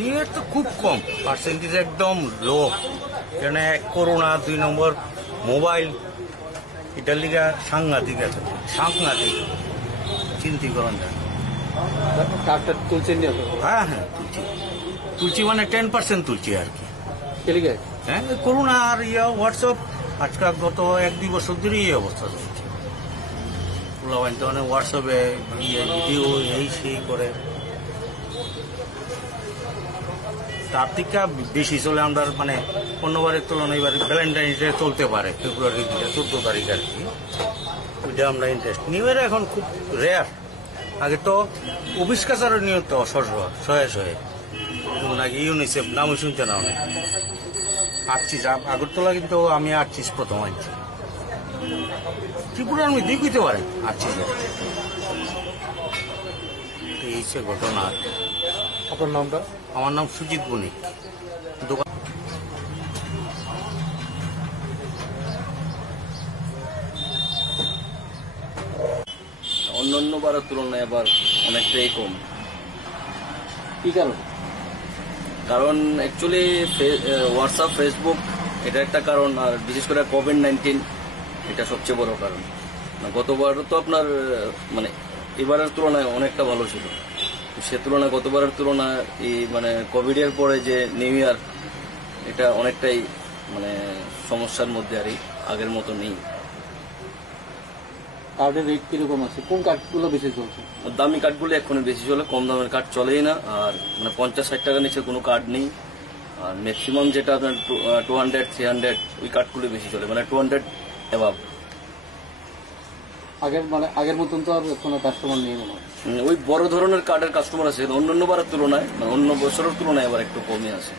New year তো খুব কম, percentage একদম লো। কেন, এক করোনা, 2 নম্বর মোবাইল, এটার লিগা সাংঘাতিক আছে, সাংঘাতিক চিন্তা করেন যায়। কার্ডটা তুলছেন? হ্যাঁ হ্যাঁ, তুলছি মানে 10% তুলছি আর কি। হ্যাঁ, করোনা আর হোয়াটসঅ্যাপ আজকাল গত 1-2 বছর ধরে এই অবস্থা চলছে। তো অনেক হোয়াটসঅ্যাপে ভিডিও এই সেই করে, তার থেকে বেশি চলে আমরা মানে অন্যবারের তুলনায় এবার ভ্যালেন্টাইন্স ডে চলতে পারে ফেব্রুয়ারি 14 তারিখ আর কি। ওইটা আমরা ইন্টারেস্ট। নিউ ইয়ার এখন খুব রেয়ার। আগে তো অফিস কাছারও নিয়ত শয়ে নাকি ইউনিসেফ নামও শুনতে না অনেক। আর্চিস আগরতলা কিন্তু আমি আর্চিস প্রথম আনছি। ত্রিপুরার মধ্যেই কইতে পারেন আর্চিস। এই সে ঘটনা। আপনার নামটা? আমার নাম সুজিত বণিক। অন্যান্য বারের তুলনায় আবার অনেকটাই কম। কি কারণ? কারণ অ্যাকচুয়ালি হোয়াটসঅ্যাপ, ফেসবুক এটা একটা কারণ, আর বিশেষ করে কোভিড-19 এটা সবচেয়ে বড় কারণ। গতবার তো আপনার মানে এবারের তুলনায় অনেকটা ভালো ছিল, সে তুলনায় গতবারের তুলনায় এই মানে কোভিডের পরে যে নিউ ইয়ার এটা অনেকটাই মানে সমস্যার মধ্যে, আর আগের মতো নেই। কার্ডের রেট কিরকম আছে? কোন কার্ডগুলো বেশি চলছে? দামি কার্ডগুলো এখন বেশি চলে, কম দামের কার্ড চলেই না। আর মানে 50-60 টাকার নিচে কোনো কার্ড নেই। আর ম্যাক্সিমাম যেটা আপনার 200-300 ওই কার্ডগুলো বেশি চলে, মানে 200 অ্যাভাব। আগের মতন তো আর কোনো কাস্টমার নেই মনে হয়। ওই বড় ধরনের কার্ডের কাস্টমার আছে অন্যান্য বারের তুলনায়, মানে অন্য বছরের তুলনায় এবার একটু কমে আছে।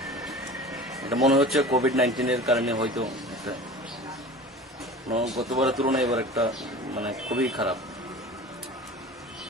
এটা মনে হচ্ছে কোভিড-19 কারণে হয়তো একটা গতবারের তুলনায় এবার একটা মানে খুবই খারাপ।